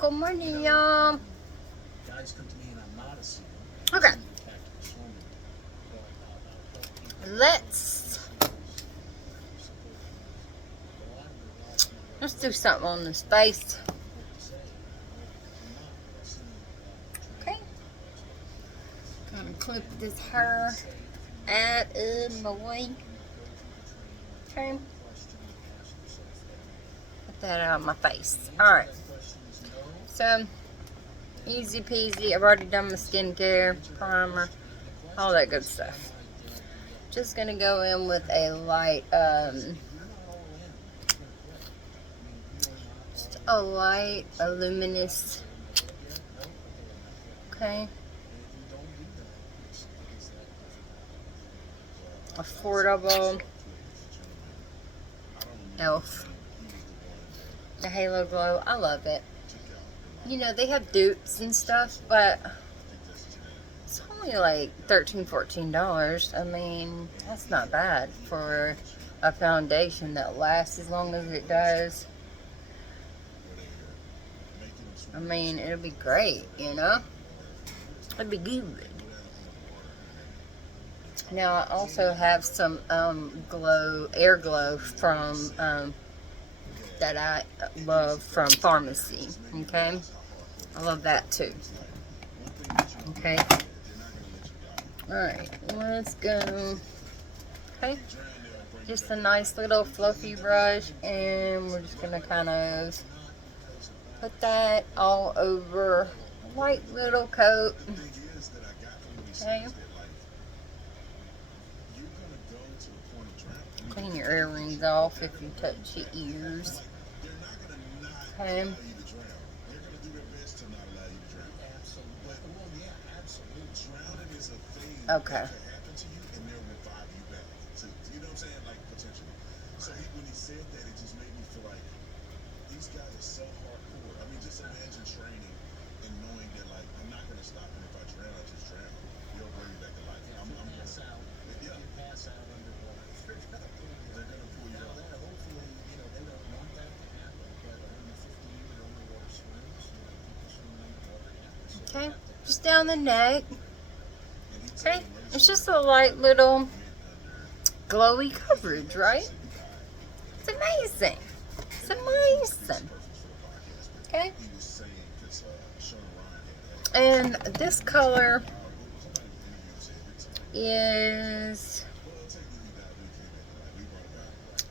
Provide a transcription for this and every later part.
Good morning, y'all. Okay. Let's do something on this face. Okay. Gonna clip this hair out of my way. Okay. Put that out of my face. Alright. So, easy peasy. I've already done my skincare, primer, all that good stuff. Just gonna go in with a light, just a light, luminous. Okay. Affordable e.l.f. The Halo Glow. I love it. You know, they have dupes and stuff, but it's only like $13, $14. I mean, that's not bad for a foundation that lasts as long as it does. I mean, it'll be great, you know? It'd be good. Now, I also have some Air Glow from that I love from Pharmacy. Okay, I love that too. Okay, all right, let's go. Okay, just a nice little fluffy brush, and we're just gonna kind of put that all over a light little coat. Okay. Clean your earrings off if you touch your ears. Okay. Okay. Okay, just down the neck. Okay, it's just a light little glowy coverage, right? It's amazing. It's amazing. Okay. And this color is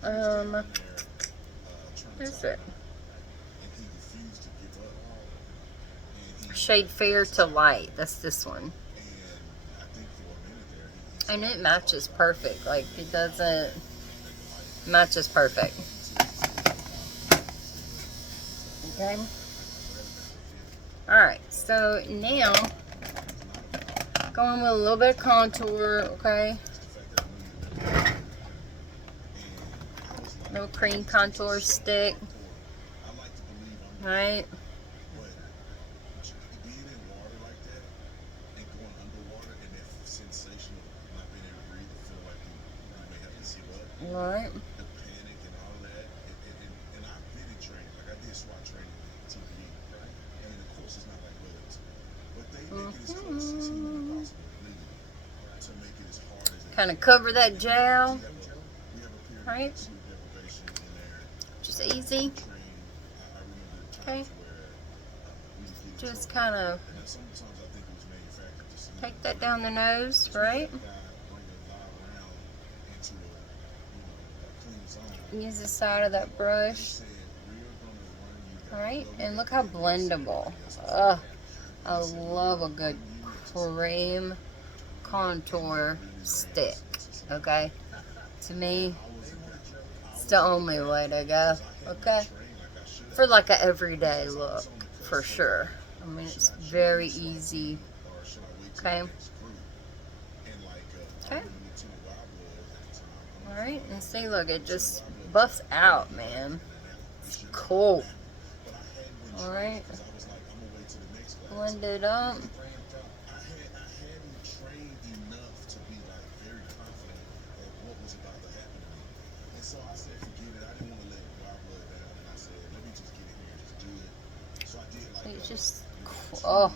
what is it? Shade Fair to Light. That's this one. And it matches perfect. Like, it doesn't matches perfect. Okay. Alright, so now going with a little bit of contour, okay? Little cream contour stick. Right? Right. Kind of cover that gel, right? Just easy. Okay. Just kind of take that down the nose, right? Use the side of that brush. Alright, and look how blendable. Ugh, I love a good cream contour stick. Okay? To me, it's the only way to go. Okay? For like a everyday look, for sure. I mean, it's very easy. Okay? Okay? Alright, and see, look, it just buffs out, man. It's cool. Alright. Blend it up. just, oh.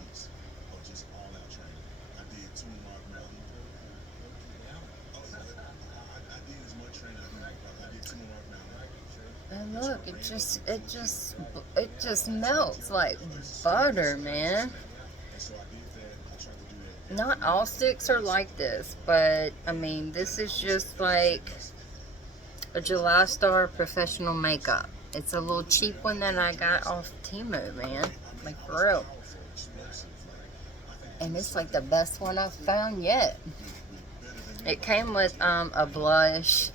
And look, it just melts like butter, man. Not all sticks are like this, but I mean, this is just like a July Star professional makeup. It's a little cheap one that I got off Temu, man. Like, for real. And it's like the best one I've found yet. It came with a blush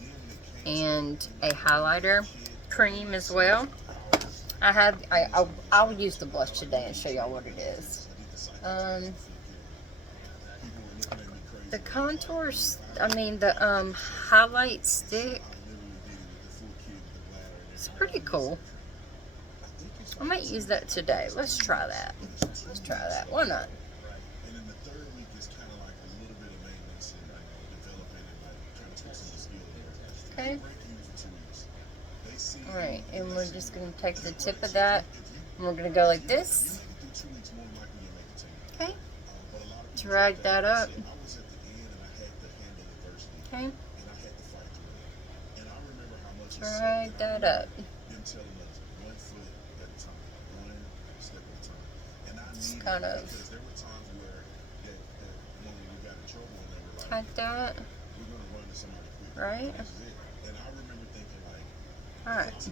and a highlighter cream as well. I'll use the blush today and show y'all what it is. The contours, I mean the highlight stick, it's pretty cool. I might use that today. Let's try that. Let's try that. Why not? Okay. Alright, and we're just going to take the tip of that, and we're going to go like this. Okay. Drag that up. Okay. Drag that up. Just kind of tight that. Right? Alright.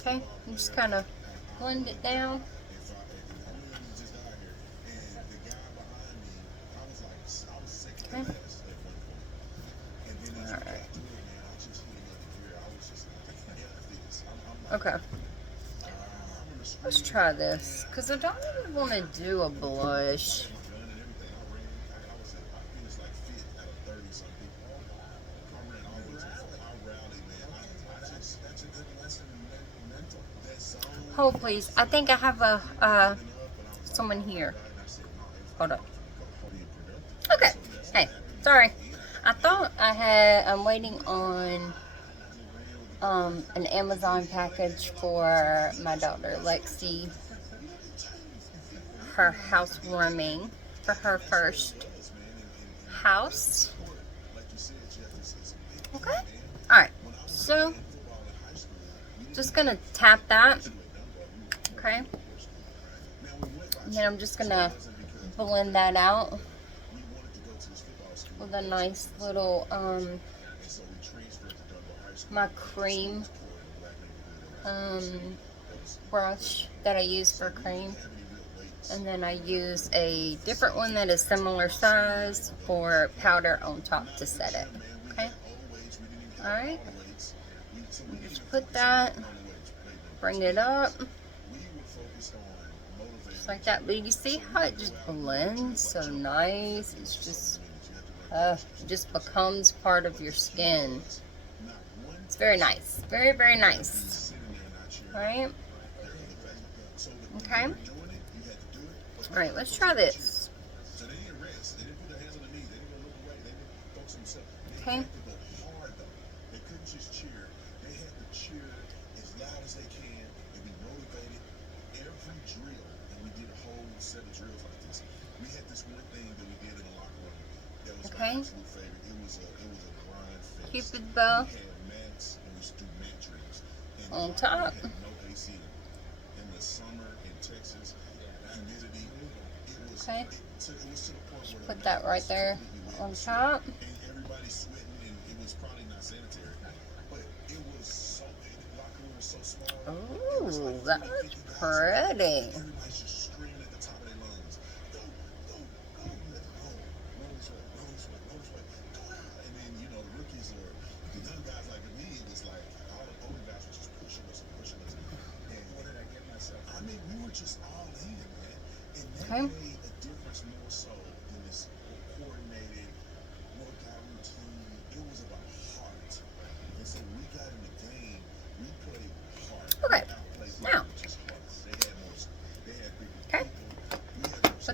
Okay, just kind of blend it down. Okay. Alright. Okay. Let's try this, because I don't really want to do a blush. Hold, please. I think I have a someone here. Hold up. Okay. Hey, sorry. I thought I'm waiting on an Amazon package for my daughter Lexi. Her housewarming for her first house. Okay. Alright. So just gonna tap that. Okay. And then I'm just gonna blend that out with a nice little my cream brush that I use for cream, and then I use a different one that is similar size for powder on top to set it. Okay. Alright. Just put that, bring it up just like that. But you see how it just blends so nice? It's just it just becomes part of your skin. It's very nice. Very, very nice. Alright. Okay. Alright, let's try this. Okay. Okay. Cupid bow on top. Okay. Just put that right there on top. Ooh, that looks pretty. Okay.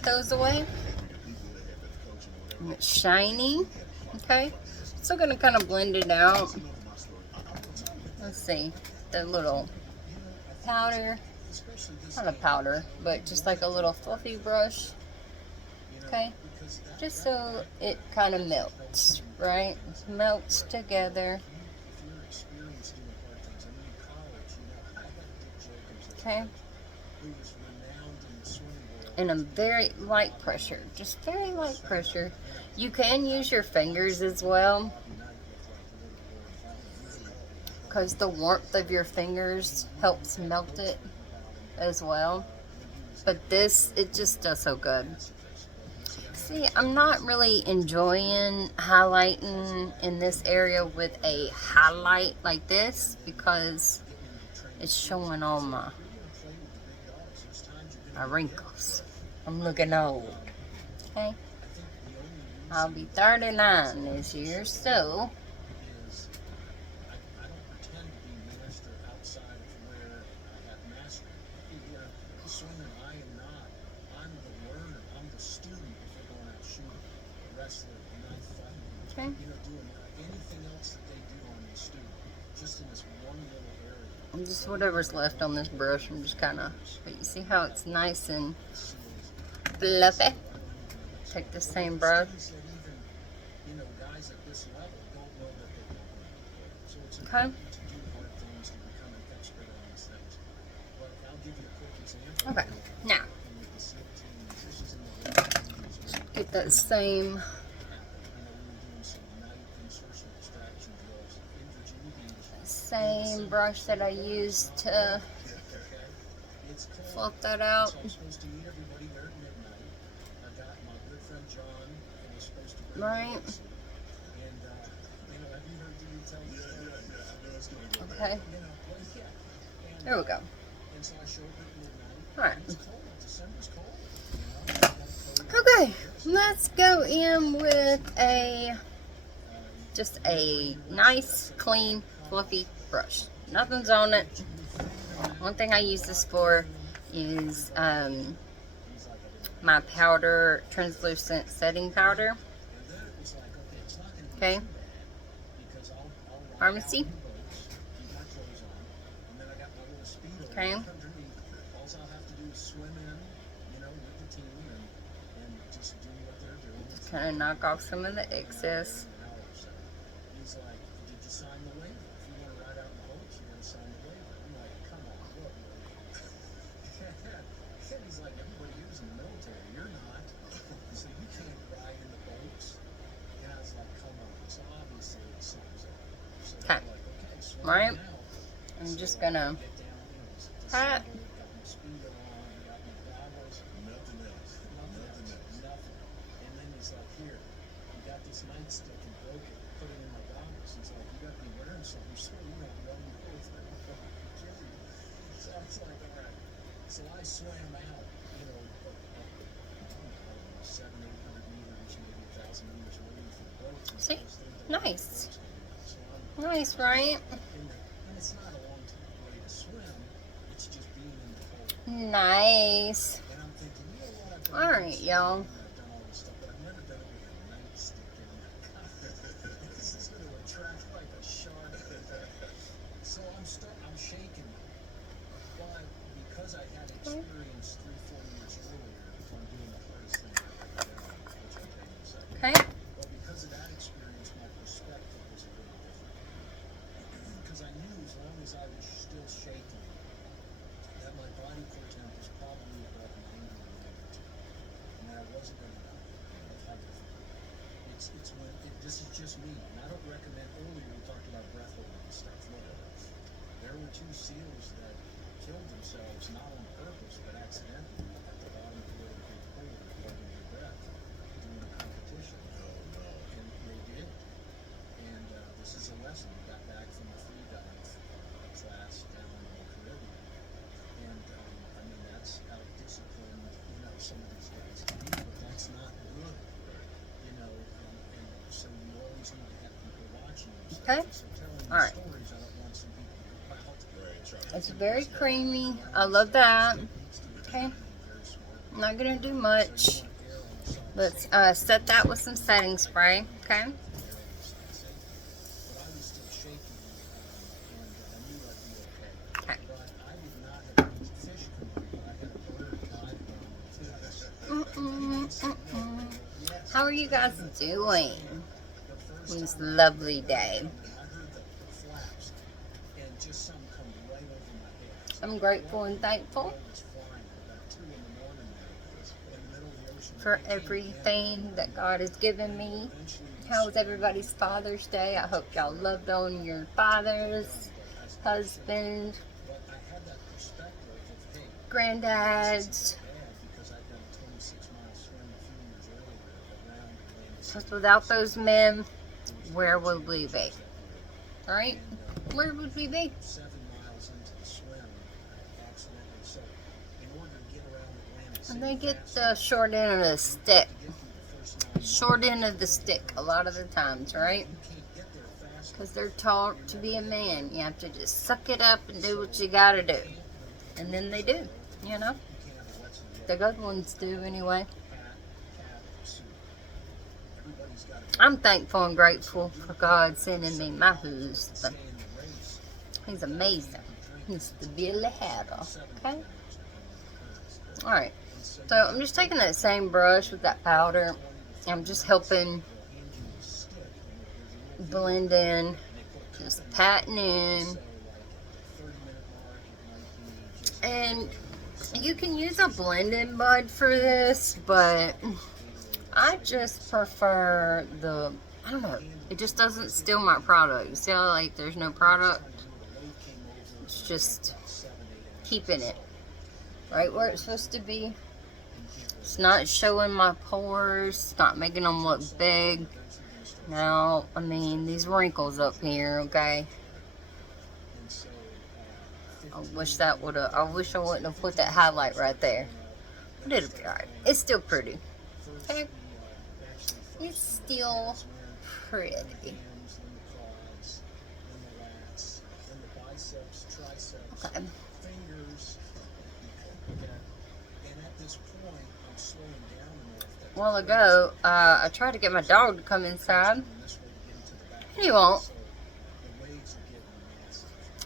those away. And it's shiny. Okay. Still going to kind of blend it out. Let's see. The little powder. Not a powder, but just like a little fluffy brush. Okay. Just so it kind of melts, right? Melts together. Okay. And a very light pressure, just very light pressure. You can use your fingers as well, because the warmth of your fingers helps melt it as well. But this, it just does so good. See, I'm not really enjoying highlighting in this area with a highlight like this, because it's showing all my wrinkles. I'm looking old. Okay. I'll be 39 this year, so okay. And just whatever's left on this brush, I'm just kind of, but you see how it's nice and fluffy? Take the same brush. Okay. Okay, now, get that same brush that I used to fluff that out. Right. Okay. There we go. Alright. Okay, let's go in with just a nice, clean, fluffy brush. Nothing's on it. One thing I use this for is my powder, translucent setting powder. Okay. Pharmacy. Okay. Just kind of knock off some of the excess. Okay. Alright. I'm just gonna pat. So I swam out, 700-800 meters, maybe 1,000 meters waiting for the boats. See? Nice. Nice, right? And it's not a long way to swim. It's just being in the pool. Nice. And I'm thinking, all right, y'all. This is going to attract like a shark. So I'm shaking. But because I had experience 3-4 years earlier on doing the hardest thing I've ever done, which I'll tell you in a second. Okay. But because of that experience, my perspective was a little different. Because I knew as long as I was still shaking, that my body core temp was probably above 90 or 92, and that I wasn't going to die of hypothermia. This is just me, and I don't recommend. Earlier we talked about breath holding and stuff. There were 2 SEALs that killed themselves not on purpose but accidentally at the bottom of the Great Pool, holding their breath during a competition. And they did. And this is a lesson. We got back from a free dive class down in the Caribbean, and I mean that's how disciplined some of these guys can be, but that's not good. And so you always need to have people watching you. Okay. So telling all right. Stories, I don't want some people to go out. It's very creamy. I love that. Okay. I'm not gonna do much. Let's set that with some setting spray, okay? Okay. How are you guys doing on this lovely day? I'm grateful and thankful for everything that God has given me. How was everybody's Father's Day? I hope y'all loved on your fathers, husbands, granddads. Because without those men, where would we be? Alright? Where would we be? And they get the short end of the stick. Short end of the stick a lot of the times, right? Because they're taught to be a man. You have to just suck it up and do what you gotta do. And then they do, you know? The good ones do anyway. I'm thankful and grateful for God sending me my husband. He's amazing. He's the Billy Hatter, okay? Alright. So I'm just taking that same brush with that powder. I'm just helping blend in, just patting in. And you can use a blending bud for this, but I just prefer the, I don't know, it just doesn't steal my product. You see how like there's no product? It's just keeping it right where it's supposed to be. It's not showing my pores. It's not making them look big. Now, I mean, these wrinkles up here, okay? I wish I wouldn't have put that highlight right there. But it'll be alright. It's still pretty. Okay? It's still pretty. Okay. A while ago, I tried to get my dog to come inside. And he won't.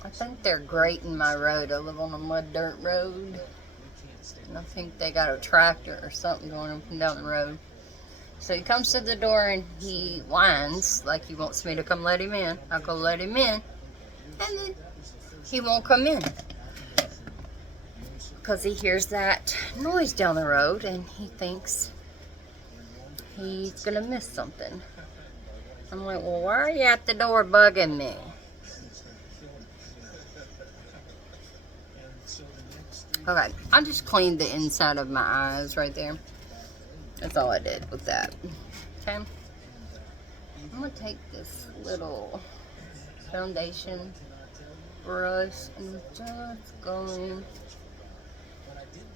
I think they're grating my road. I live on a mud dirt road. And I think they got a tractor or something going up and down the road. So he comes to the door and he whines like he wants me to come let him in. I go let him in. And then he won't come in. Because he hears that noise down the road and he thinks he's going to miss something. I'm like, well, why are you at the door bugging me? Okay, I just cleaned the inside of my eyes right there. That's all I did with that. Okay. I'm going to take this little foundation brush and just going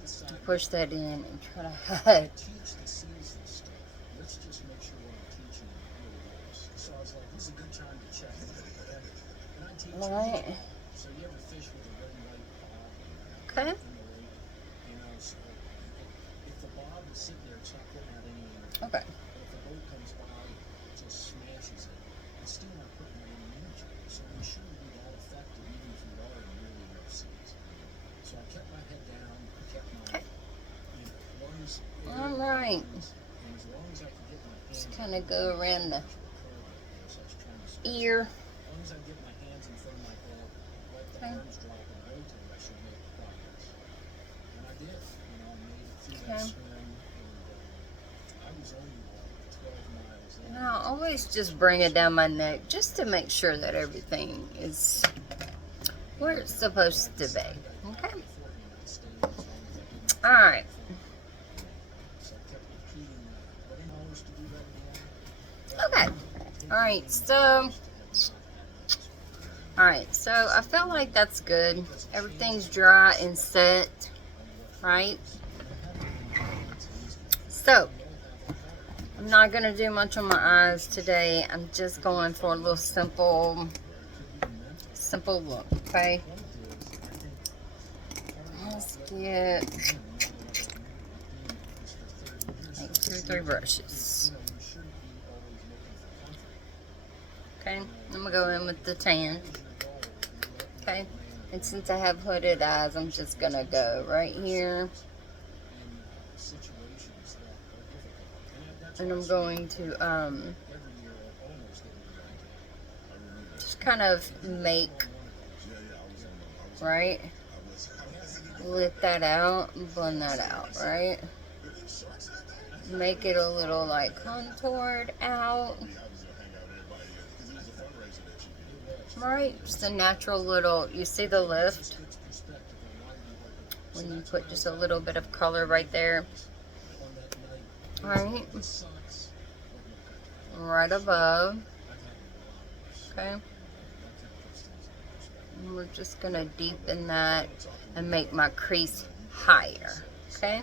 to push that in and try to hide. Alright. Okay. Okay. Alright. Just kind of go around the ear. Okay. Okay. Now, I always just bring it down my neck just to make sure that everything is where it's supposed to be. Okay? Alright. Okay. Alright, so I feel like that's good. Everything's dry and set, right? So, I'm not going to do much on my eyes today. I'm just going for a little simple look, okay? Let's get 3 brushes. Okay, I'm gonna go in with the tan. Okay, and since I have hooded eyes, I'm just gonna go right here. And I'm going to just kind of make, right? Lift that out and blend that out, right? Make it a little like contoured out. Right, just a natural little, you see the lift? When you put just a little bit of color right there. Right. Right above. Okay. And we're just going to deepen that and make my crease higher. Okay.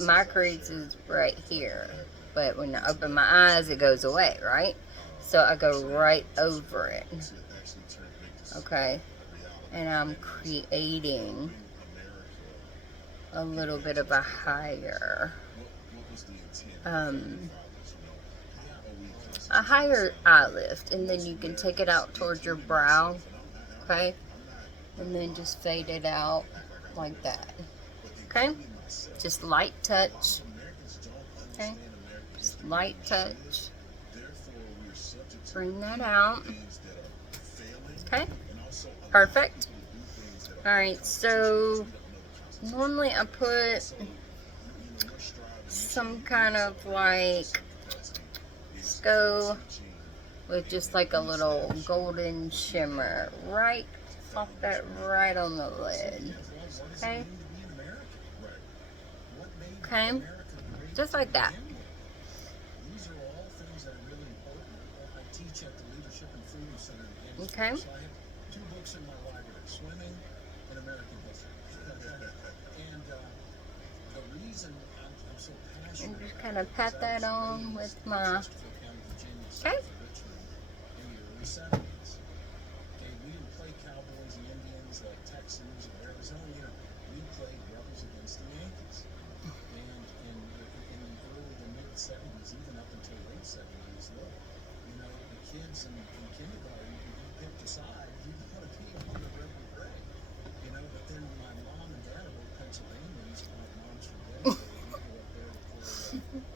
My crease is right here. But when I open my eyes, it goes away, right? So I go right over it. Okay. And I'm creating a little bit of a higher eye lift, and then you can take it out towards your brow, okay, and then just fade it out like that. Okay, just light touch. Okay, just light touch. Bring that out. Okay, perfect. Alright, so normally I put some kind of like, let's go with just like a little golden shimmer right off that, right on the lid. Okay? Okay? Just like that. Okay? And just kind of pat that on with my, okay?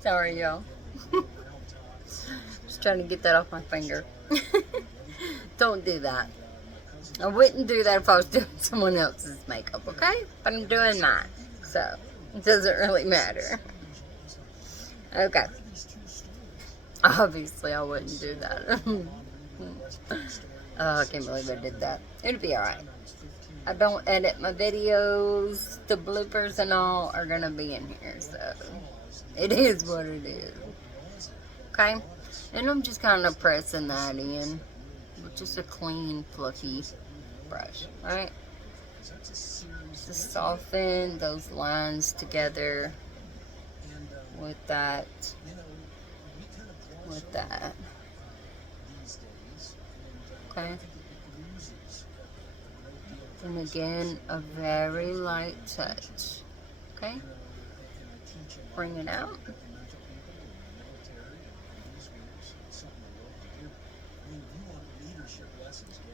Sorry, y'all. Just trying to get that off my finger. Don't do that. I wouldn't do that if I was doing someone else's makeup, okay? But I'm doing mine, so it doesn't really matter. Okay. Obviously, I wouldn't do that. Oh, I can't believe I did that. It'll be alright. I don't edit my videos. The bloopers and all are gonna be in here, so it is what it is. Okay? And I'm just kind of pressing that in with just a clean, fluffy brush. Alright? Just to soften those lines together with that. With that. Okay? And again, a very light touch. Okay? Bring it out.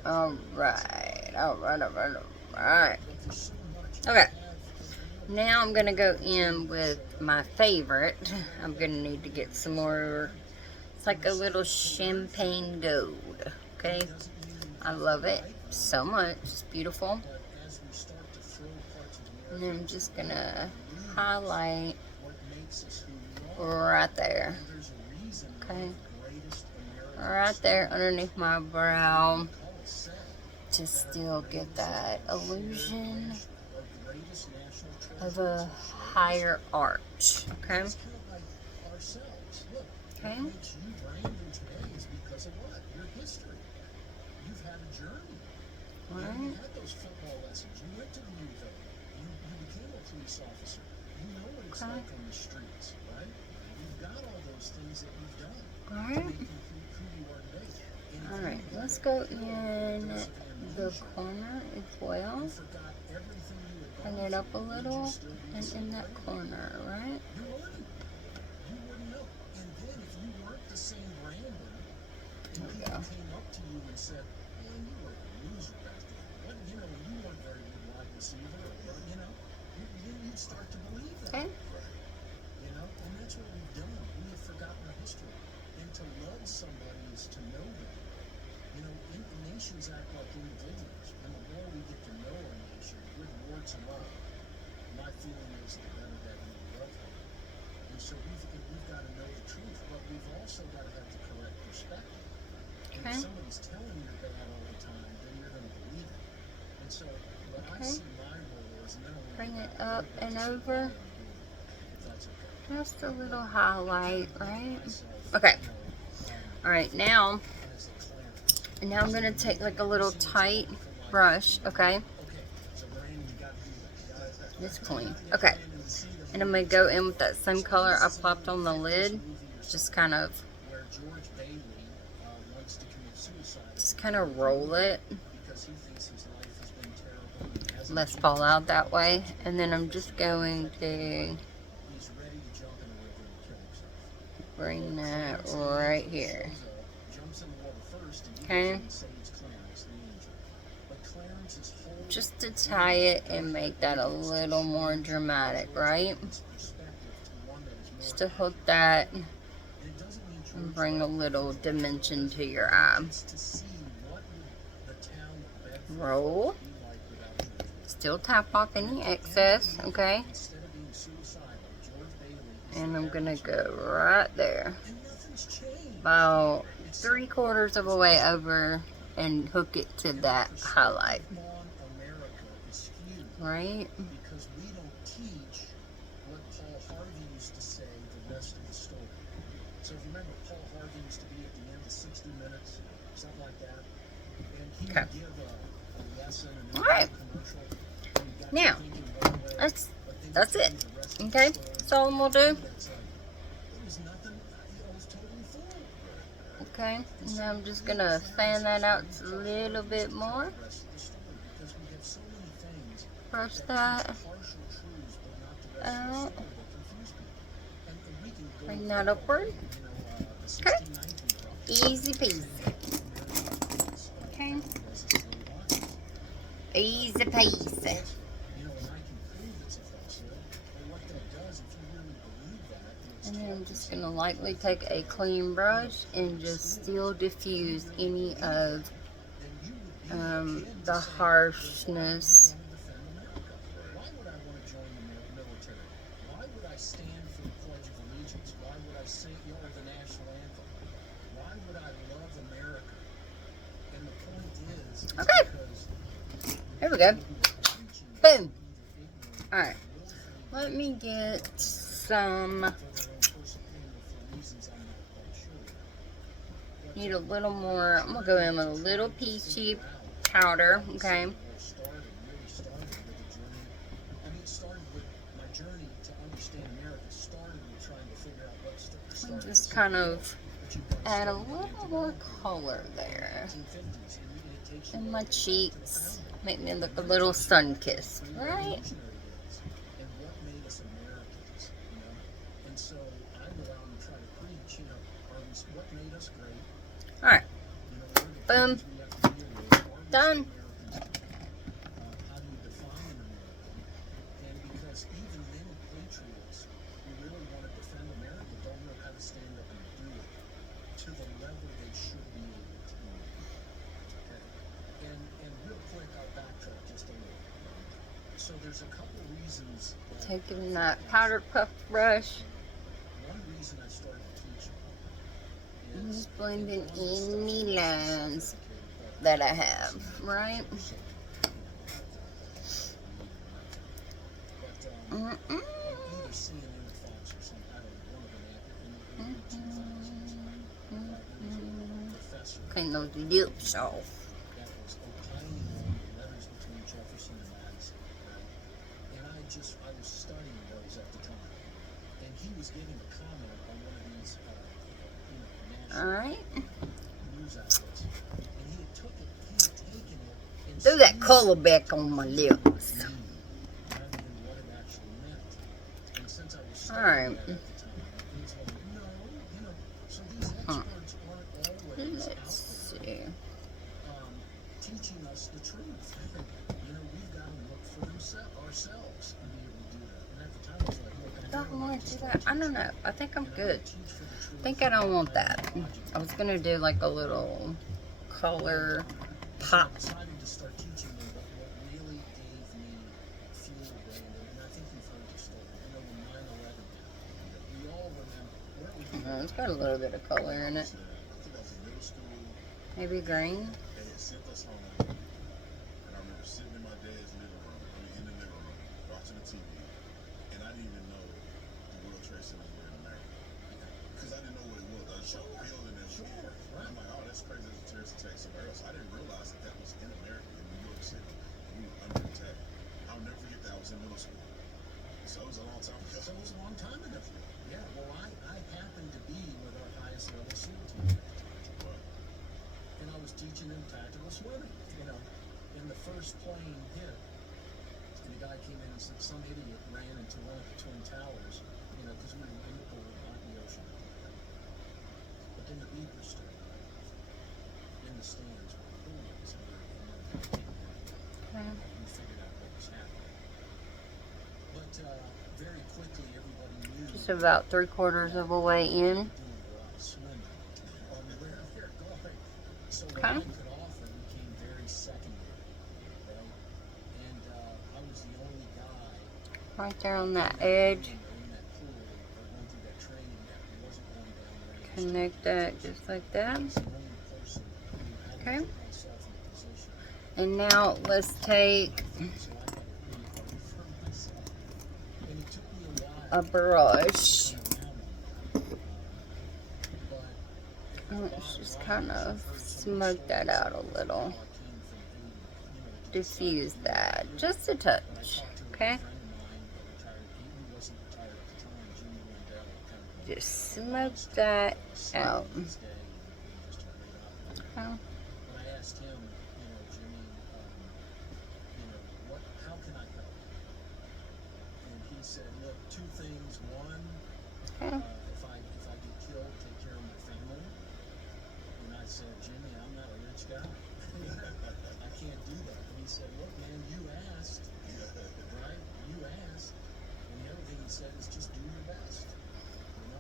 Alright. Alright. Okay. Now I'm going to go in with my favorite. I'm going to need to get some more. It's like a little champagne gold. Okay? I love it so much. It's beautiful. And then I'm just going to highlight right there. Okay? Right there underneath my brow. To still get that illusion of a higher arch. Okay? Okay? Alright. Okay. Alright. Alright, let's go in the corner as well. Bring it up a little and in that corner, right? came up to you and said, man, you were a loser back then. What, you know, you weren't very good wide receiver, or, you know, you'd start to believe that. Okay. You know, and that's what we've done. We have forgotten our history. And to love somebody is to know them. You know, nations act like individuals. And the more we get to know our nation with words of love, my feeling is the better that we love them. And so we've got to know the truth, but we've also got to have the correct perspective. And if somebody's telling you you're bad all the time, then you're going to believe it. And so what I see my role is not only bring it up and over. Just a little highlight, right? Okay. All right, now I'm gonna take like a little tight brush, okay? This clean, okay. And I'm gonna go in with that same color I plopped on the lid. Just kind of roll it. Let's fall out that way. And then I'm just going to bring that right here. Okay. Just to tie it and make that a little more dramatic, right? Just to hook that and bring a little dimension to your eye. Roll. Still tap off any excess, okay? And I'm gonna go right there, about 3/4 of a way over, and hook it to that highlight, right? Because we don't teach what Paul Harvey used to say the rest of the story. So if you remember, Paul Harvey used to be at the end of 60 Minutes, something like that, and he would give a lesson and a commercial. Now, that's it. Okay, that's all I'm gonna do. Okay, now I'm just gonna fan that out a little bit more. Brush that out. Bring that upward. Okay, easy peasy. Okay, easy peasy. And then I'm just going to lightly take a clean brush and just still diffuse any of the harshness. Why would I want to join the military? Why would I stand for the Pledge of Allegiance? Why would I sing the national anthem? Why would I love America? And the point is Okay. There we go. Boom. Alright. Let me get some. Need a little more. I'm gonna go in with a little peachy powder, okay? And just kind of add a little more color there. And my cheeks make me look a little sun-kissed, right? Alright. Boom. Done. So there's a couple reasons. Taking that powder puff brush. One reason I started teaching. Just blending any lines that I have, right? Clean those lips off. I was studying those at the time, and he was giving a comment on one of these, national news outlets, and he had taken it and threw that color back on my lips. rather than what it actually meant. And since I was studying that at the time, he told me, no, so these experts aren't always out there. see. Teaching us the truth. You know, we've got to look for ourselves and be able to do that. And at the time, I was like, look, I Do I never want like to to do start that? I teaching. don't know. I think I'm And I good. would teach for the I truth. think I don't want that. I was gonna do like a little color So I pop. decided to start teaching them, but what really gave me fuel, Brandon, and I think you've heard the story. You know, when 9/11 happened, we all remember where we were. It's got a little bit of color in it. I think I was in middle school, Maybe green. and they sent us home. And I remember sitting in my dad's living room, in the living room, watching the TV, and I didn't even know the World Trade Centers were in America. Because I didn't know what it was. I just saw a building that was here. And I'm like, oh, that's crazy. There's a terrorist attack somewhere else. I didn't realize that was in America, in New York City. And we were under attack. I'll never forget that. I was in middle school. So it was a long time ago. So it was a long time ago. Yeah, well, I happened to be with our highest level SEAL team. And I was teaching them tactical swimming, you know. And the first plane hit, and the guy came in and said some idiot ran into one of the Twin Towers, you know, because we were in the pool, not in the ocean. But then the beepers started in the stands where the pool was, and we figured out what was happening. But very quickly, everybody knew. Just about 3/4 of a way in. Doing a lot of swimming on the way there, going. So what Okay. I could offer became very secondary, right? And I was the only guy Right there on that in edge. that pool or going through that training that wasn't going down range. Connect that just like that. I was the only person who had Okay. to put myself in a position. And now let's take So I had it really hard for myself. And it took me a while a brush. to come around on that. But Let's just kind of smoke that out a little. Diffuse that just a touch. Okay? Just smoke that out. Okay. When I asked him, Jimmy, how can I help? And he said, look, two things. One, Okay. if I get killed, take care of my family. And I said, Jimmy, I'm not a rich guy. I can't do that. And he said, look, man, you asked, right? You asked. And the other thing he said is just do your best.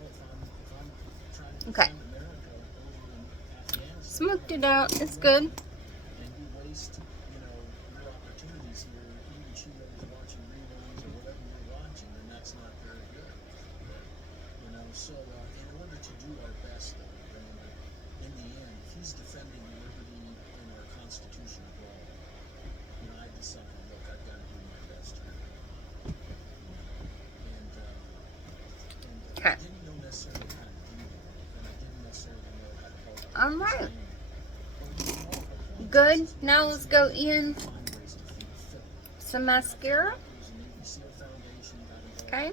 If I'm trying to Okay. defend America over in Afghanistan, Smoked it out. It's good. and you waste, your opportunities here, even Cheetos watching reruns or whatever you're watching, and that's not very good. So in order to do our best, though, Brandon, in the end, if he's defending liberty and our Constitution of law, I decided, look, I've got to do my best here. And Okay. I didn't know necessarily how to do that, and I didn't necessarily know how to help. All right. Good. Now let's go in some mascara. Okay.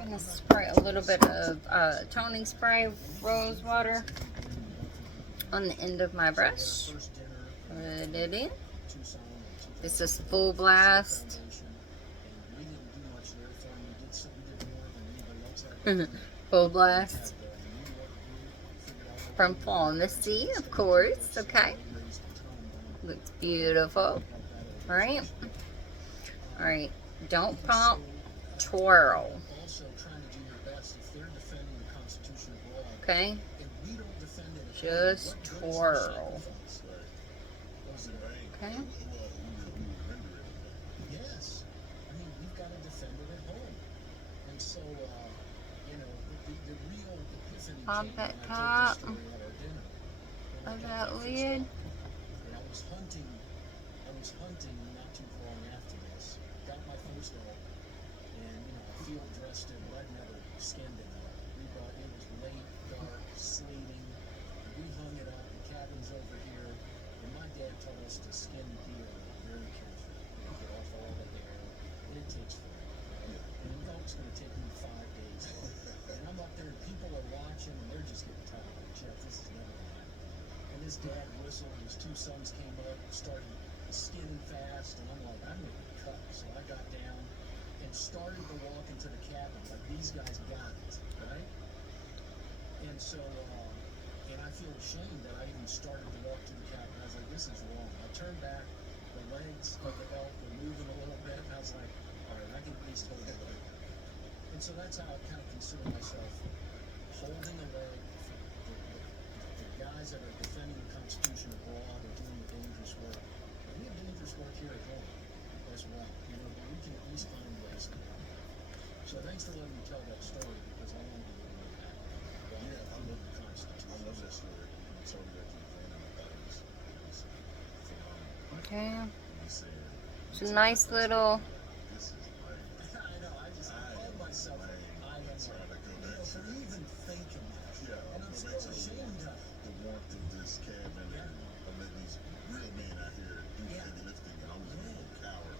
I'm gonna spray a little bit of toning spray, rose water, on the end of my brush. Put it in. This is full blast. Full blast. From Pharmacy, of course. Okay. Looks beautiful. Alright. Alright. Don't pump. Twirl. Also trying to do your best if they're defending the Constitution of law. Okay. And we don't defend it. Just twirl. Okay. Yes. I mean, we've got to defend it at home. And so, the real epiphany Pop came that when I top told the story at our dinner. When I of got that my first lid. dog. And I was hunting not too long after this. Got my first dog. And, I field dressed it, but I'd never skinned it up. It was late, dark, sleeting. We hung it up. The cabin's over here. And my dad told us to skin deer very carefully. Get off all the hair. And it takes forever. And you know it's going to take me 5 days. And I'm up there and people are watching and they're just getting tired. Like, Jeff, this is never going to happen. And his dad whistled. His two sons came up, started skinning fast. And I'm like, I'm going to get cut. So I got down and started to walk into the cabin. Like, these guys got it, right? And so, And I feel ashamed that I even started to walk to the cabin. I was like, this is wrong. I turned back, the legs of the elk were moving a little bit, and I was like, all right, I can at least hold the leg. And so that's how I kind of consider myself holding a leg for the guys that are defending the Constitution abroad or doing the dangerous work. And we have dangerous work here at home as well, you know, but we can at least find ways to help. So thanks for letting me tell that story because I wanted to really know that. Yeah, I love the Constitution. I love that story. You told me that to your friend, and I thought it was phenomenal. Okay. When you said, It's a nice little. this is like, I know, I just called myself, I am trying to go back for to even thinking that. Yeah, And I'm go still back to ashamed of it. the warmth of this cabin and I'm letting these real men out here do Yeah. heavy lifting and I'm just a little coward.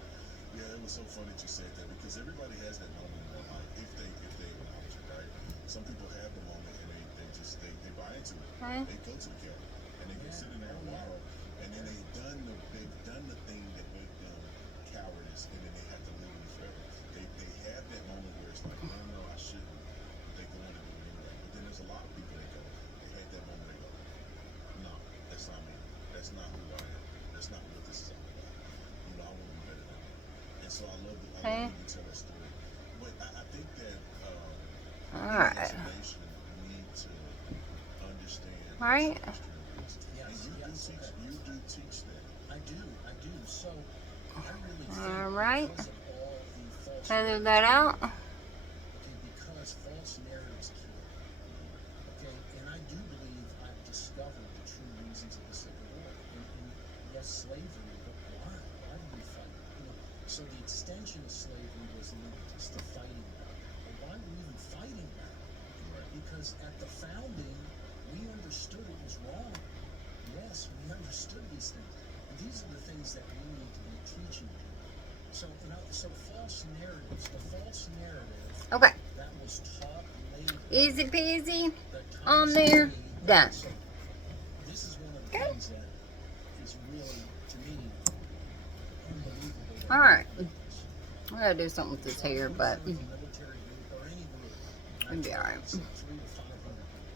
Yeah, it was so funny that you said that because everybody has that moment in their life if they acknowledge it, right? Some people have the moment and they buy into it. Okay. They go to the cabin and they can sit in there a while and then they've done the thing that made them cowardice and then they have to live with it forever. They have that moment where it's like, no, I shouldn't. But they go on and do it anyway. But then there's a lot of people that go, they had that moment, they go, no, that's not me. That's not who I am. That's not what this is all about. You know, I want to be better than that. And so I love Okay. when you tell that story. But I think that Alright. as a nation, we need to understand Right. what history is. Yes, And yes, you do teach that. I do. So I really think Alright. because of all the false Feather that out. okay, because false narratives kill. Okay, and I do believe I've discovered the true reasons of the Civil War. And yes, slavery, but why? Why did we fight? You know, so the extension of slavery was linked to fighting back. Well, why were we even fighting back? Because at the founding, we understood it was wrong. Yes, we understood these things. And these are the things that we need to be teaching people. So, you know, so false narratives, the false narrative Okay. that was taught later. Easy peasy. that On comes there. to me, Done. so this is one of the Okay. things that is really, to me, unbelievable. that Alright. we do this. I gotta do something with this hair, but With a military group or any group, it'll be alright. it's 300 to 500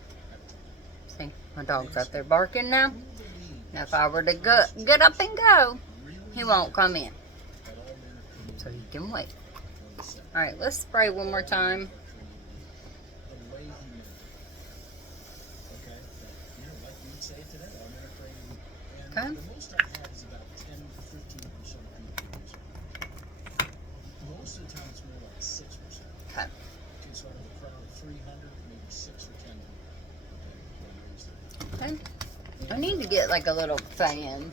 people at a time. See, my dog's out there barking now. Who believes Now, if I were to get up and go, really he won't come in. that all men are created So you can wait. on the same? Alright, let's spray one more time. The way he made it. Okay? That, you know, like you'd say it today, all men are created equal. And Okay. the most I've had is about 10 to 15% of people use it. Most of the time it's more like 6%. Okay. Okay, so out of a crowd of 300, maybe 6 or 10 people. Okay, will use it. Okay. I need to get like a little fan. And,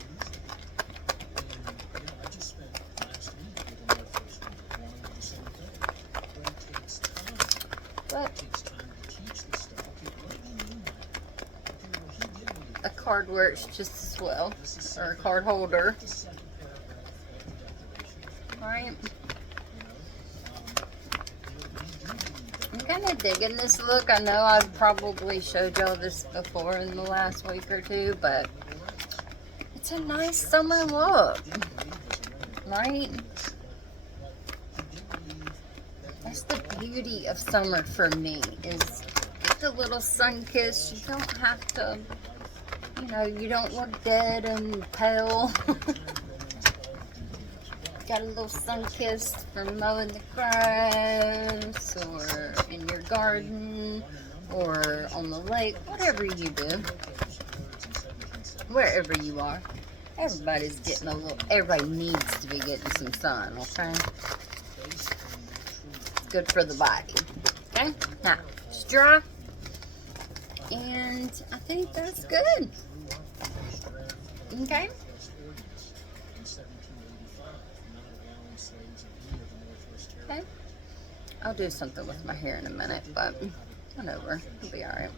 you know, I just spent last week with an Air Force group wanting to do the same thing. But it takes time. But It takes time to teach this stuff. Okay, what do you mean by that? Okay, well, he did really a card works just as well. Or a card holder. the second paragraph of the Declaration. Alright. You know, I'm kind of digging this look. I know I've probably showed y'all this before in the last week or two, but it's a nice summer look. Right? That's the beauty of summer for me, is the little sun kiss. You don't have to, you know, you don't look dead and pale. Got a little sun kiss from mowing the grass, or in your garden, or on the lake, whatever you do, wherever you are. Everybody's getting a little, everybody needs to be getting some sun, okay? Good for the body. Okay? Now, it's dry. And I think that's good. Okay? Okay. I'll do something with my hair in a minute, but whatever. It'll be alright.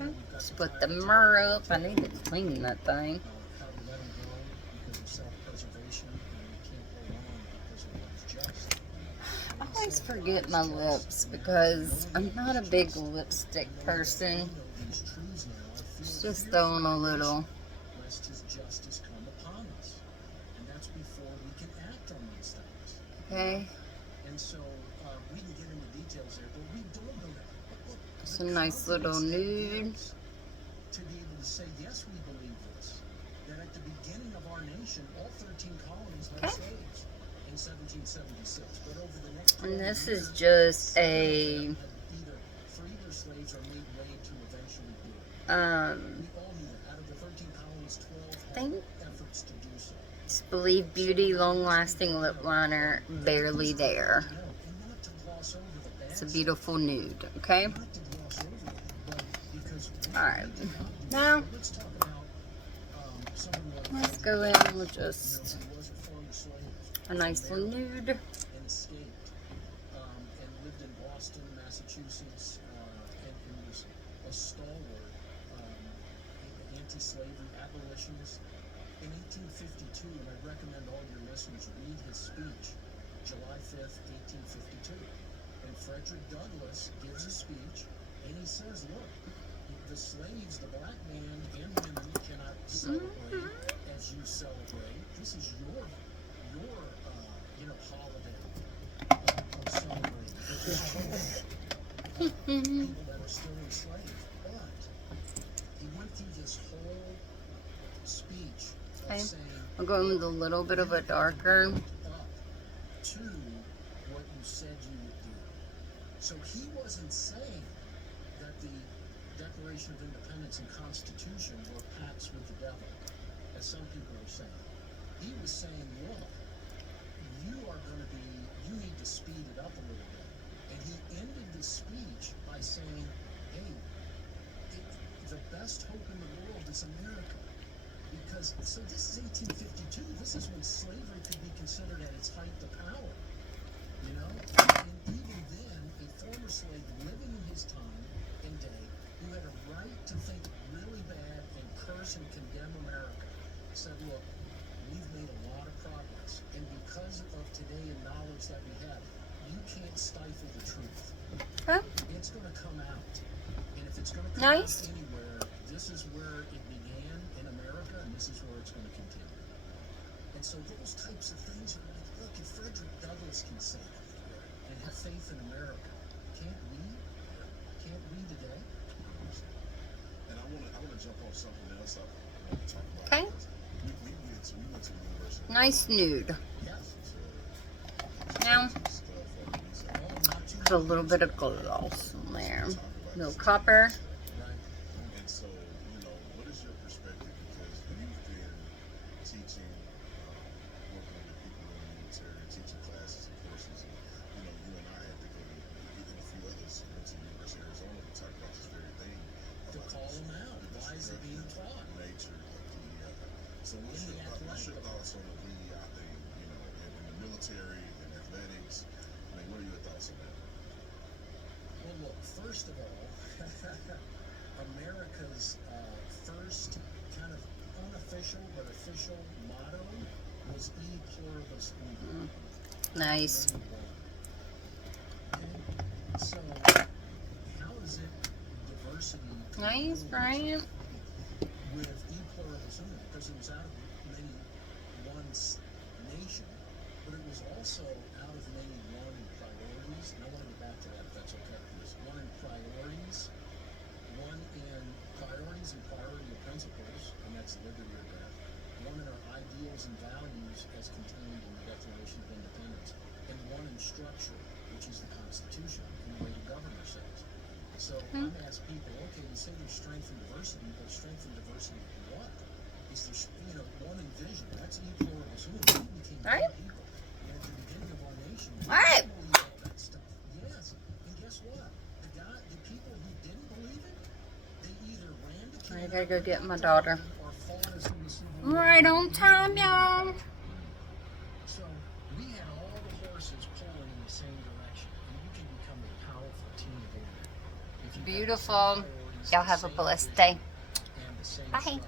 Okay. Just put the myrrh up. I need to clean that thing. I always forget my lips because I'm not a big lipstick person. It's just throwing a little. Lest his justice come upon us. And that's before we can act on these things. Okay. And so we can get into details there, but we don't know that. Look, It's a nice little nude. To be able to say, yes, we believe this. That at the beginning of our nation, all 13 colonies had Okay. slaves in 1776. But over the next 12 And this years, is just some of a them had either freed their slaves or made way to eventually do it. We all knew that. Out of the 13 colonies, 12 think had efforts to do so. it's Believe Beauty Long Lasting Lip Liner, barely there. No, and not to gloss over the bad It's a stuff, beautiful nude, okay? not to gloss over it, but because Alright, we cannot do now it. Let's talk about someone like let's Frederick go in Douglass, with just who was a former slave a nice little nude. and escaped and lived in Boston, Massachusetts, and was a stalwart anti-slavery abolitionist. In 1852, and I recommend all your listeners read his speech, July 5th, 1852. And Frederick Douglass gives a speech, and he says, look, the slaves, the black man and women cannot celebrate as you celebrate. This is your holiday of celebrating. People that are still enslaved. But he went through this whole speech of Okay. saying, I'll go in with a little bit of a darker. up to what you said you would do. So he wasn't saying that the Declaration of Independence and Constitution were pacts with the devil, as some people are saying. He was saying, look, you need to speed it up a little bit. And he ended the speech by saying, hey, the best hope in the world is America. Because, so this is 1852. This is when slavery could be considered at its height of power. You know? And even then, a former slave living in his time and day, who had a right to think really bad and curse and condemn America, said, look, we've made a lot of progress. And because of today and knowledge that we have, you can't stifle the truth. Okay. It's going to come out. And if it's going to come Nice. out anywhere, this is where it began in America, and this is where it's going to continue. And so those types of things are like, look, if Frederick Douglass can say that and have faith in America, can't we? Can't we today? And I want to jump on something else I want to talk about. Okay. because We went to university. Nice nude. Yes. Now, Stuff on these, Oh, not too put a little bit of gloss on there. A little copper. right. And so, what is your perspective? Because you've been teaching, working with people in the military, teaching classes and courses, and you and I, I think, and a few others went to the University of Arizona to talk about this very thing. To call them out. Why is it being taught? Nature of DEI. So what's your thoughts on the DEI thing, in the military and athletics? I mean, what are your thoughts on that? Well, look, first of all, America's first kind of unofficial but official motto was E pluribus unum. Nice. Okay? So, how is it diversity? Nice, Brian. With E pluribus unum, because it was out of many one nation, but it was also out of many one priorities. And I want to get back to that if that's okay. One in priorities, one in priorities and priority of principles, and that's liberty or death. One in our ideals and values as contained in the Declaration of Independence, and one in structure, which is the Constitution, and the way the governor says. So I'm asking people, okay, you say there's strength and diversity, but strength and diversity in what? Is there, one in vision? That's E pluribus unum. We became Right. one people. And at the beginning of our nation, we Right. didn't believe all that stuff. Yes. And guess what? The people who didn't believe it, they either ran to I Canada gotta go get my daughter. or fought us in the Civil War. Right on time, y'all. So we had all the horses pulling in the same direction, and you can become a powerful team of if you have the same Beautiful. priorities, Y'all the have a same blessed vision, day. and the same Bye. structure.